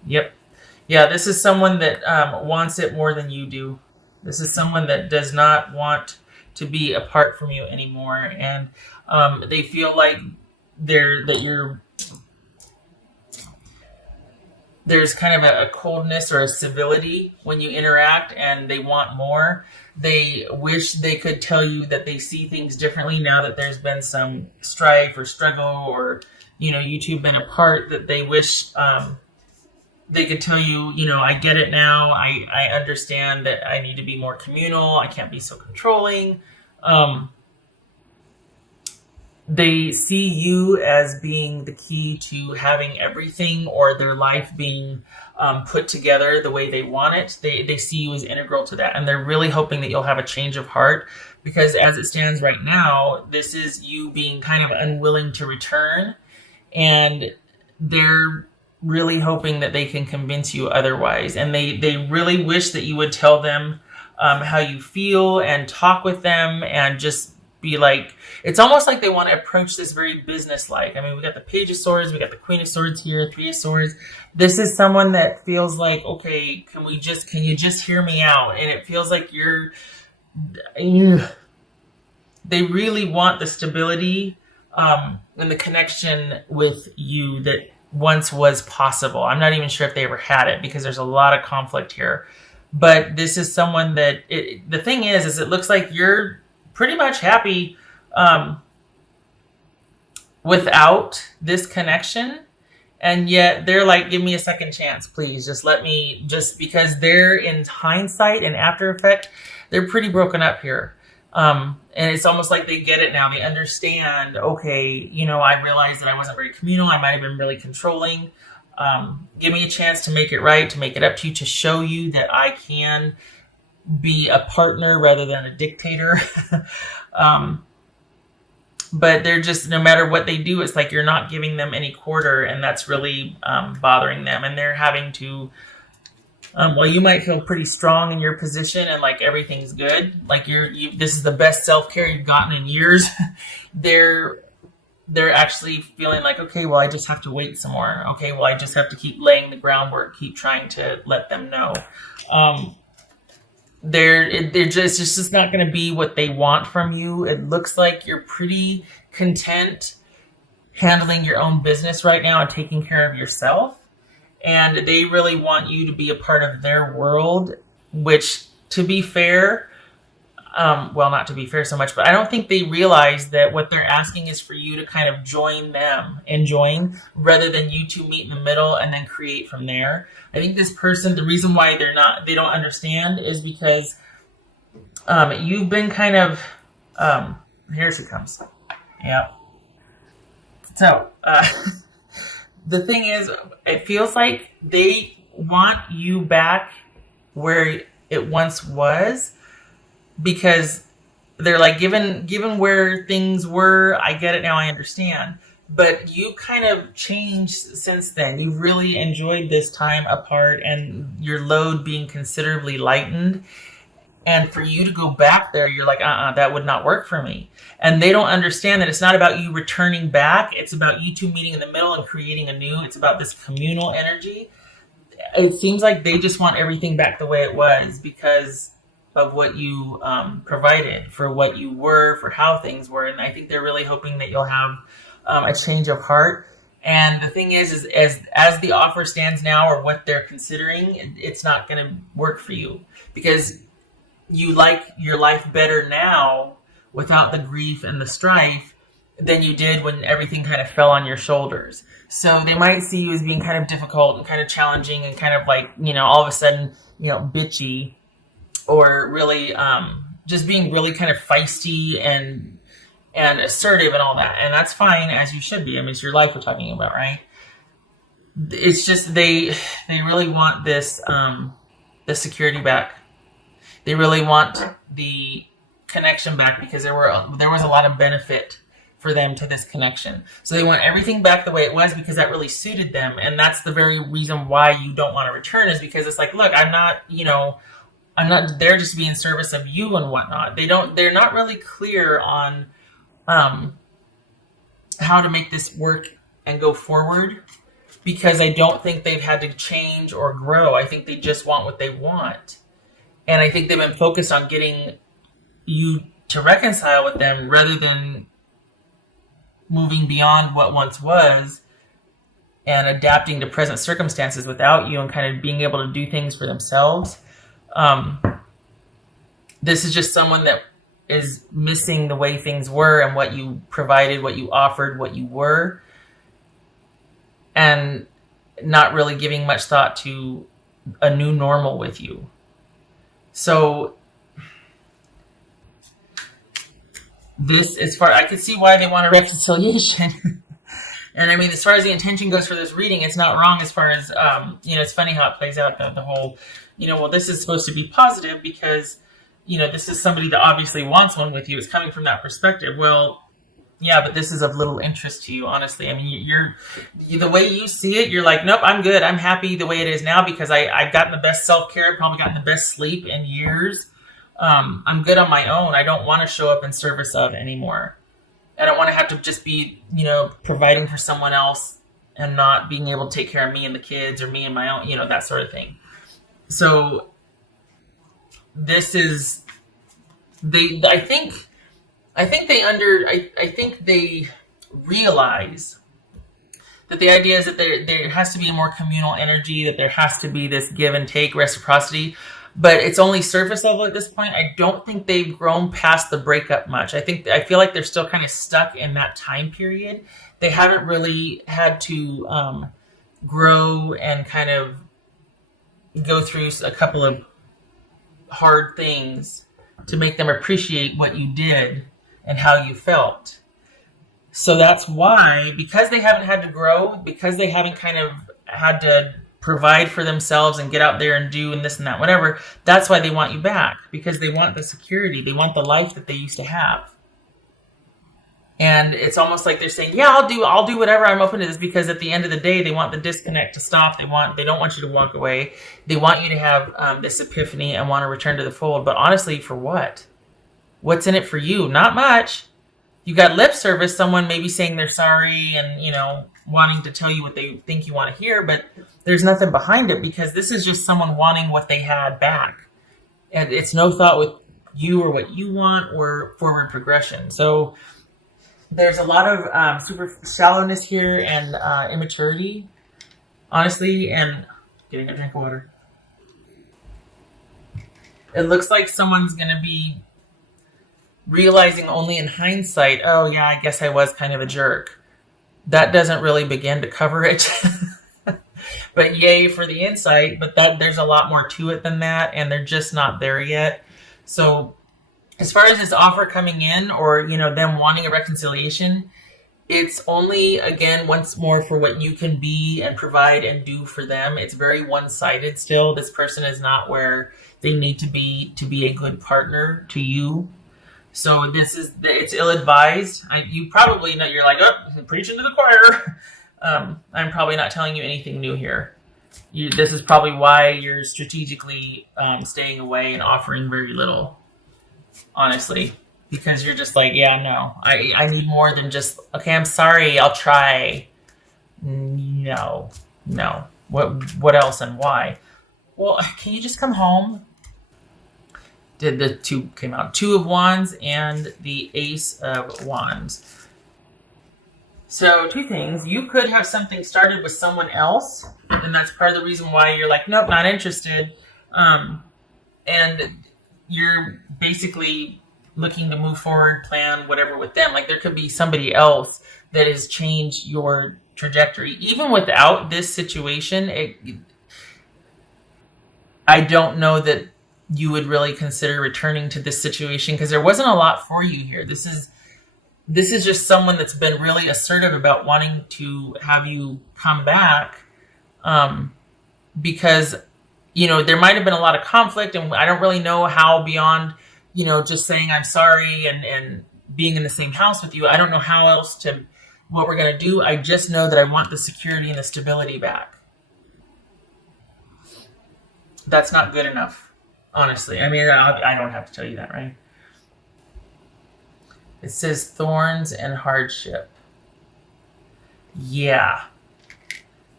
Yep. Yeah, this is someone that wants it more than you do. This is someone that does not want to be apart from you anymore, and they feel like there's kind of a coldness or a civility when you interact, and they want more. They wish they could tell you that they see things differently now that there's been some strife or struggle, or you two have been apart. That they wish they could tell you, I get it now. I understand that I need to be more communal. I can't be so controlling. Um, they see you as being the key to having everything or their life being put together the way they want it. They see you as integral to that. And they're really hoping that you'll have a change of heart, because as it stands right now, this is you being kind of unwilling to return. And they're really hoping that they can convince you otherwise. And they really wish that you would tell them how you feel and talk with them and just be like, it's almost like they want to approach this very business-like. I mean, we got the Page of Swords, we got the Queen of Swords here, Three of Swords. This is someone that feels like, okay, can you just hear me out? And it feels like they really want the stability and the connection with you that once was possible. I'm not even sure if they ever had it, because there's a lot of conflict here. But this is someone that, the thing is it looks like you're pretty much happy without this connection. And yet they're like, give me a second chance, please. Just because they're, in hindsight and after effect, they're pretty broken up here. And it's almost like they get it now. They understand, okay, I realized that I wasn't very communal. I might have been really controlling. Give me a chance to make it right, to make it up to you, to show you that I can be a partner rather than a dictator. But they're just, no matter what they do, it's like you're not giving them any quarter, and that's really bothering them. And they're having to, well, you might feel pretty strong in your position and like everything's good. Like this is the best self-care you've gotten in years. they're actually feeling like, okay, well, I just have to wait some more. Okay, well, I just have to keep laying the groundwork, keep trying to let them know. It's just not going to be what they want from you. It looks like you're pretty content handling your own business right now and taking care of yourself. And they really want you to be a part of their world, which, to be fair, well, not to be fair so much, but I don't think they realize that what they're asking is for you to kind of join them and join, rather than you two meet in the middle and then create from there. I think this person, the reason why they don't understand is because you've been kind of, here she comes. Yeah. So, the thing is, it feels like they want you back where it once was, because they're like, given where things were, I get it now, I understand. But you kind of changed since then. You've really enjoyed this time apart and your load being considerably lightened. And for you to go back there, you're like, that would not work for me. And they don't understand that it's not about you returning back. It's about you two meeting in the middle and creating anew. It's about this communal energy. It seems like they just want everything back the way it was because of what you provided, for what you were, for how things were. And I think they're really hoping that you'll have a change of heart. And the thing is as the offer stands now, or what they're considering, it's not going to work for you, because you like your life better now without the grief and the strife than you did when everything kind of fell on your shoulders. So they might see you as being kind of difficult and kind of challenging and kind of like, all of a sudden, bitchy, or really just being really kind of feisty and assertive and all that. And that's fine, as you should be. I mean, it's your life we're talking about, right? It's just they really want this the security back. They really want the connection back, because there was a lot of benefit for them to this connection. So they want everything back the way it was, because that really suited them. And that's the very reason why you don't want to return, is because it's like, look, I'm not there just to be in service of you and whatnot. They're not really clear on how to make this work and go forward. because I don't think they've had to change or grow. I think they just want what they want. And I think they've been focused on getting you to reconcile with them rather than moving beyond what once was and adapting to present circumstances without you and kind of being able to do things for themselves. This is just someone that is missing the way things were and what you provided, what you offered, what you were, and not really giving much thought to a new normal with you. So this, as far I can see why they want a reconciliation. And I mean, as far as the intention goes for this reading, it's not wrong as far as, it's funny how it plays out, the whole, well, this is supposed to be positive because, this is somebody that obviously wants one with you. It's coming from that perspective. Well, yeah, but this is of little interest to you, honestly. I mean, the way you see it, you're like, nope, I'm good. I'm happy the way it is now because I've gotten the best self-care, probably gotten the best sleep in years. I'm good on my own. I don't want to show up in service of anymore. I don't want to have to just be, providing for someone else and not being able to take care of me and the kids or me and my own, that sort of thing. So this is, I think they realize that the idea is that there has to be more communal energy, that there has to be this give and take, reciprocity. But it's only surface level at this point. I don't think they've grown past the breakup much. I feel like they're still kind of stuck in that time period. They haven't really had to grow and kind of go through a couple of hard things to make them appreciate what you did and how you felt. So that's why, because they haven't had to grow, because they haven't kind of had to provide for themselves and get out there and do and this and that, whatever, that's why they want you back, because they want the security. They want the life that they used to have. And it's almost like they're saying, yeah, I'll do whatever. I'm open to this, because at the end of the day, they want the disconnect to stop. They don't want you to walk away. They want you to have this epiphany and want to return to the fold. But honestly, for what? What's in it for you? Not much. You got lip service, someone maybe saying they're sorry and, wanting to tell you what they think you want to hear, but there's nothing behind it, because this is just someone wanting what they had back. And it's no thought with you or what you want or forward progression. So there's a lot of super shallowness here and immaturity, honestly, and getting a drink of water. It looks like someone's going to be realizing only in hindsight, oh yeah, I guess I was kind of a jerk. That doesn't really begin to cover it. But yay for the insight, but there's a lot more to it than that, and they're just not there yet. So as far as this offer coming in, or them wanting a reconciliation, it's only, again, once more, for what you can be and provide and do for them. It's very one-sided still. This person is not where they need to be a good partner to you. So it's ill-advised. You probably know, you're like, oh, preaching to the choir. I'm probably not telling you anything new here. This is probably why you're strategically staying away and offering very little, honestly. Because you're just like, yeah, no. I need more than just, okay, I'm sorry, I'll try. No. What else and why? Well, can you just come home? The two came out. 2 of Wands and the Ace of Wands. So 2 things. You could have something started with someone else, and that's part of the reason why you're like, nope, not interested. And you're basically looking to move forward, plan whatever with them. Like, there could be somebody else that has changed your trajectory. Even without this situation, I don't know that you would really consider returning to this situation, because there wasn't a lot for you here. This is just someone that's been really assertive about wanting to have you come back, because there might have been a lot of conflict, and I don't really know how beyond just saying I'm sorry and being in the same house with you. I don't know how else what we're going to do. I just know that I want the security and the stability back. That's not good enough. Honestly, I mean, I don't have to tell you that, right? It says thorns and hardship. Yeah.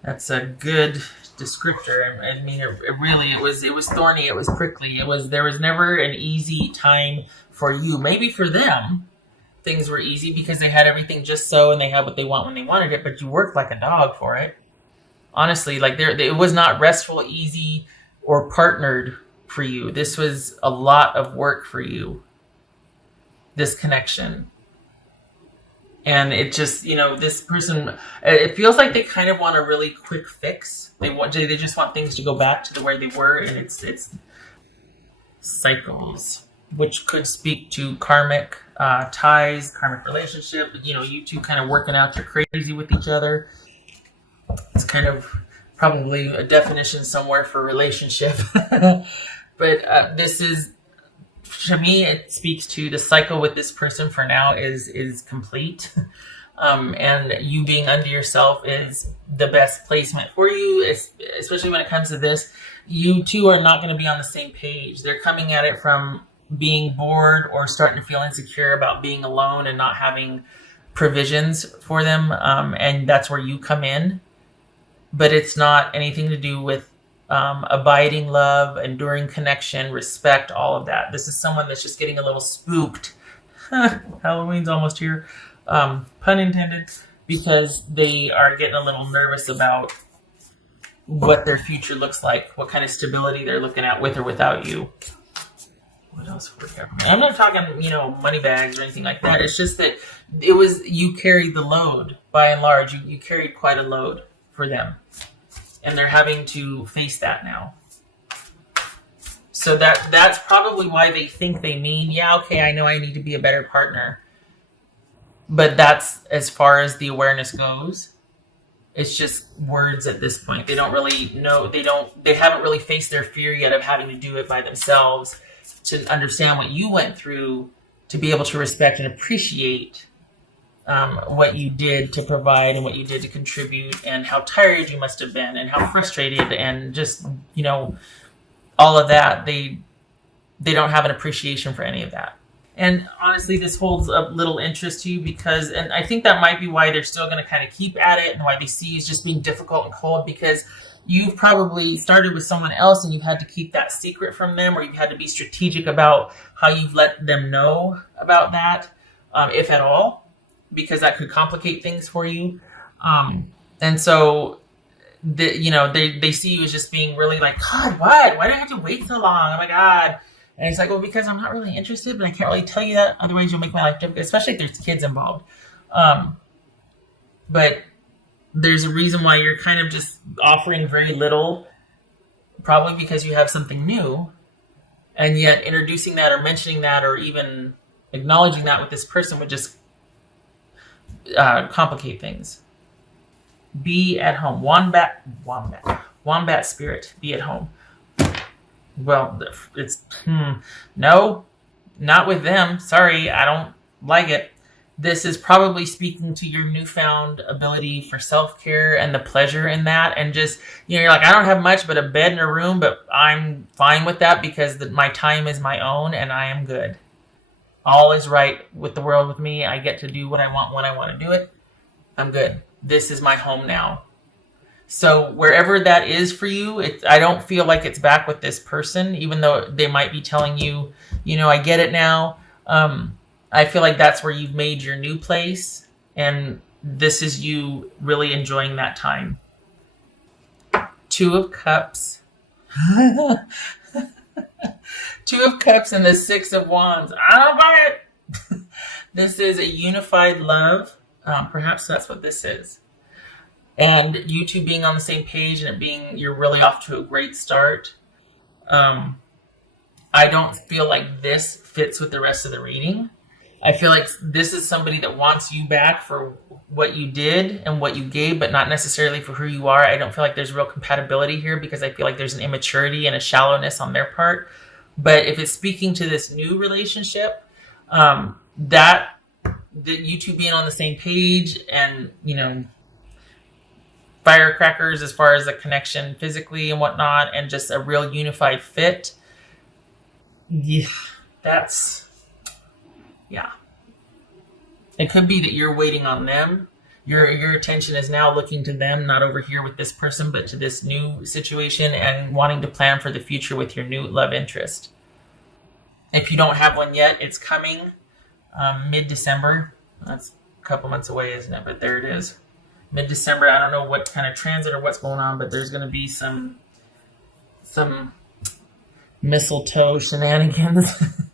That's a good descriptor. I mean, it was thorny. It was prickly. There was never an easy time for you. Maybe for them, things were easy because they had everything just so, and they had what they want when they wanted it. But you worked like a dog for it. Honestly, like it was not restful, easy, or partnered for you. This was a lot of work for you. This connection. And it just, this person, it feels like they kind of want a really quick fix. They just want things to go back to the way they were, and it's cycles, which could speak to karmic ties, karmic relationship. You two kind of working out your crazy with each other. It's kind of probably a definition somewhere for relationship, but this is. To me, it speaks to the cycle with this person for now is complete. And you being unto yourself is the best placement for you, especially when it comes to this. You two are not going to be on the same page. They're coming at it from being bored or starting to feel insecure about being alone and not having provisions for them. And that's where you come in. But it's not anything to do with abiding love, enduring connection, respect, all of that. This is someone that's just getting a little spooked. Halloween's almost here. Pun intended, because they are getting a little nervous about what their future looks like, what kind of stability they're looking at with or without you. What else? I'm not talking, money bags or anything like that. It's just that you carried the load by and large. You carried quite a load for them. And they're having to face that now. So that's probably why they think they mean, yeah, okay, I know I need to be a better partner. But that's as far as the awareness goes. It's just words at this point. They don't really know, they haven't really faced their fear yet of having to do it by themselves to understand what you went through to be able to respect and appreciate what you did to provide and what you did to contribute, and how tired you must have been and how frustrated, and just, all of that. They don't have an appreciation for any of that. And honestly, this holds a little interest to you and I think that might be why they're still going to kind of keep at it, and why they see you as just being difficult and cold, because you've probably started with someone else and you've had to keep that secret from them, or you've had to be strategic about how you've let them know about that, if at all, because that could complicate things for you. And so, they see you as just being really like, God, what? Why do I have to wait so long? Oh my God. And it's like, well, because I'm not really interested, but I can't really tell you that. Otherwise, you'll make my life difficult, especially if there's kids involved. But there's a reason why you're kind of just offering very little, probably because you have something new. And yet introducing that or mentioning that or even acknowledging that with this person would just complicate things. Be at home. Wombat spirit. Be at home. Well, it's no, not with them. Sorry, I don't like it. This is probably speaking to your newfound ability for self-care and the pleasure in that, and just, you're like, I don't have much but a bed and a room, but I'm fine with that because my time is my own and I am good. All is right with the world with me. I get to do what I want when I want to do it. I'm good. This is my home now. So wherever that is for you, I don't feel like it's back with this person, even though they might be telling you, I get it now. I feel like that's where you've made your new place, and this is you really enjoying that time. Two of Cups. Two of Cups and the Six of Wands. I don't buy it. This is a unified love. Perhaps that's what this is. And you two being on the same page, and you're really off to a great start. I don't feel like this fits with the rest of the reading. I feel like this is somebody that wants you back for what you did and what you gave, but not necessarily for who you are. I don't feel like there's real compatibility here, because I feel like there's an immaturity and a shallowness on their part. But if it's speaking to this new relationship, that you two being on the same page, and, firecrackers as far as the connection physically and whatnot, and just a real unified fit. Yeah, yeah. It could be that you're waiting on them Your attention is now looking to them, not over here with this person, but to this new situation and wanting to plan for the future with your new love interest. If you don't have one yet, it's coming mid-December. That's a couple months away, isn't it? But there it is. Mid-December. I don't know what kind of transit or what's going on, but there's going to be some mistletoe shenanigans.